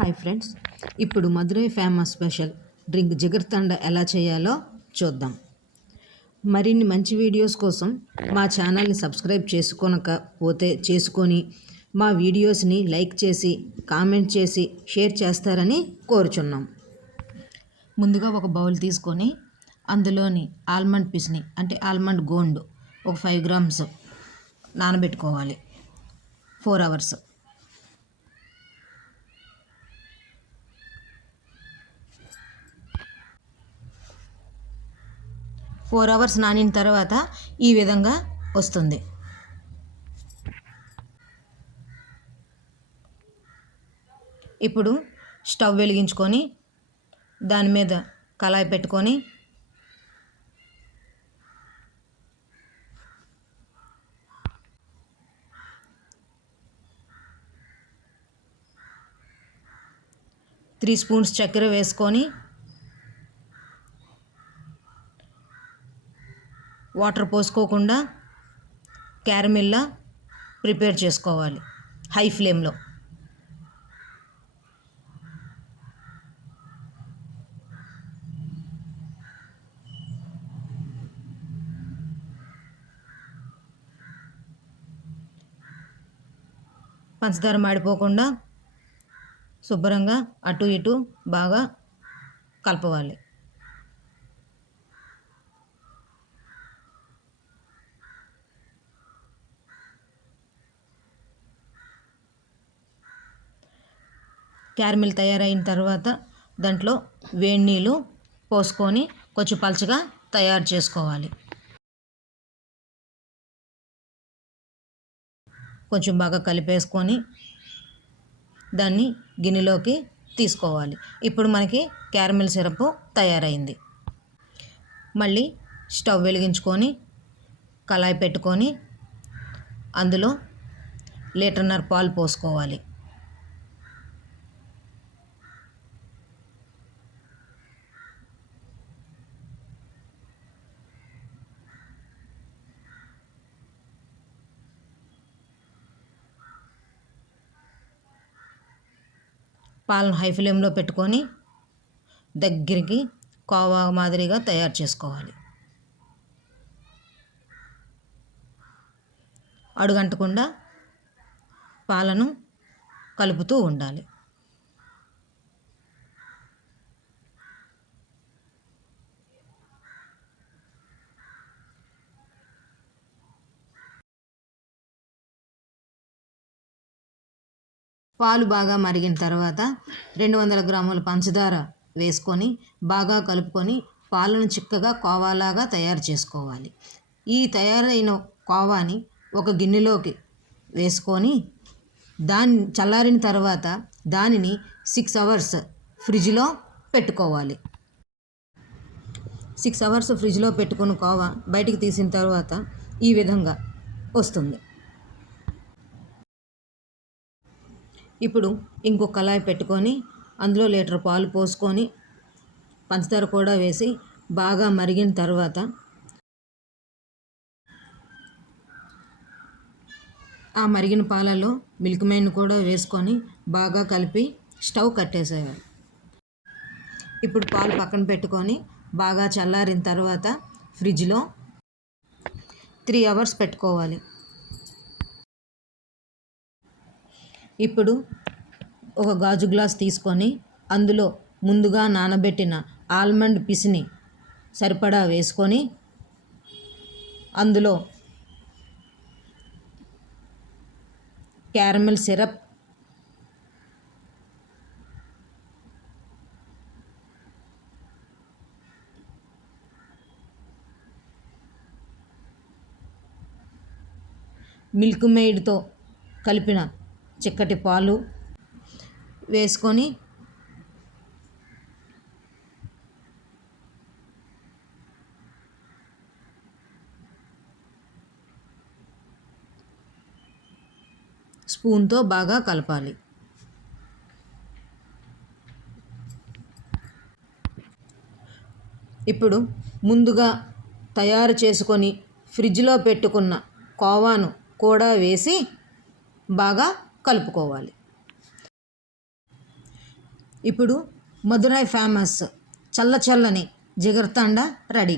Hi friends, ఇప్పుడు Madurai famous special drink Jigarthanda ఎలా చేయాలో చూద్దాం. మరిన్ని మంచి వీడియోస్ కోసం మా ఛానల్ని సబ్స్క్రైబ్ చేసుకోనకపోతే చేసుకొని మా వీడియోస్ని లైక్ చేసి కామెంట్ చేసి షేర్ చేస్తారని కోరుచున్నాం. ముందుగా ఒక బౌల్ తీసుకొని అందులోని ఆల్మండ్ పీస్ని అంటే ఆల్మండ్ గోండు ఒక 5 grams నానబెట్టుకోవాలి 4 hours. 4 hours నానిన తర్వాత ఈ విధంగా వస్తుంది. ఇప్పుడు స్టవ్ వెలిగించుకొని దాని మీద కళాయి పెట్టుకొని త్రీ స్పూన్స్ చక్కెర వేసుకొని వాటర్ పోసుకోకుండా క్యారమిల్లా ప్రిపేర్ చేసుకోవాలి హై ఫ్లేమ్లో. పంచదార మాడిపోకుండా శుభ్రంగా అటు ఇటు బాగా కలపవాలి. క్యారమిల్ తయారైన తర్వాత దాంట్లో వేడి నీళ్ళు పోసుకొని కొంచెం పలుచగా తయారు చేసుకోవాలి. కొంచెం బాగా కలిపేసుకొని దాన్ని గిన్నెలోకి తీసుకోవాలి. ఇప్పుడు మనకి క్యారమిల్ సిరప్ తయారైంది. మళ్ళీ స్టవ్ వెలిగించుకొని కళాయి పెట్టుకొని అందులో 1.5 లీటర్ పాలు పోసుకోవాలి. పాలను హై ఫ్లేమ్లో పెట్టుకొని దగ్గరికి కోవా మాదిరిగా తయారు చేసుకోవాలి. అడుగంటకుండా పాలను కలుపుతూ ఉండాలి. పాలు బాగా మరిగిన తర్వాత 200 గ్రాముల పంచదార వేసుకొని బాగా కలుపుకొని పాలను చిక్కగా కోవాలాగా తయారు చేసుకోవాలి. ఈ తయారైన కోవాని ఒక గిన్నెలోకి వేసుకొని దాన్ని చల్లారిన తర్వాత దానిని 6 hours ఫ్రిడ్జ్లో పెట్టుకోవాలి. 6 hours ఫ్రిడ్జ్లో పెట్టుకున్న కోవా బయటికి తీసిన తర్వాత ఈ విధంగా వస్తుంది. ఇప్పుడు ఇంకో కళాయి పెట్టుకొని అందులో 1 లీటర్ పాలు పోసుకొని పంచదార కూడా వేసి బాగా మరిగిన తర్వాత ఆ మరిగిన పాలలో మిల్క్ మేడ్ని కూడా వేసుకొని బాగా కలిపి స్టవ్ కట్టేసేయాలి. ఇప్పుడు పాలు పక్కన పెట్టుకొని బాగా చల్లారిన తర్వాత ఫ్రిడ్జ్లో 3 hours పెట్టుకోవాలి. ఇప్పుడు ఒక గాజు గ్లాస్ తీసుకొని అందులో ముందుగా నానబెట్టిన ఆల్మండ్ పిసిని సరిపడా వేసుకొని అందులో క్యారమిల్ సిరప్, మిల్క్ మేడ్తో కలిపిన చిక్కటి పాలు వేసుకొని స్పూన్తో బాగా కలపాలి. ఇప్పుడు ముందుగా తయారు చేసుకొని ఫ్రిడ్జ్లో పెట్టుకున్న కోవాను కూడా వేసి బాగా కలుపుకోవాలి. ఇప్పుడు మదురై ఫేమస్ చల్ల చల్లని జిగర్తండ రెడీ.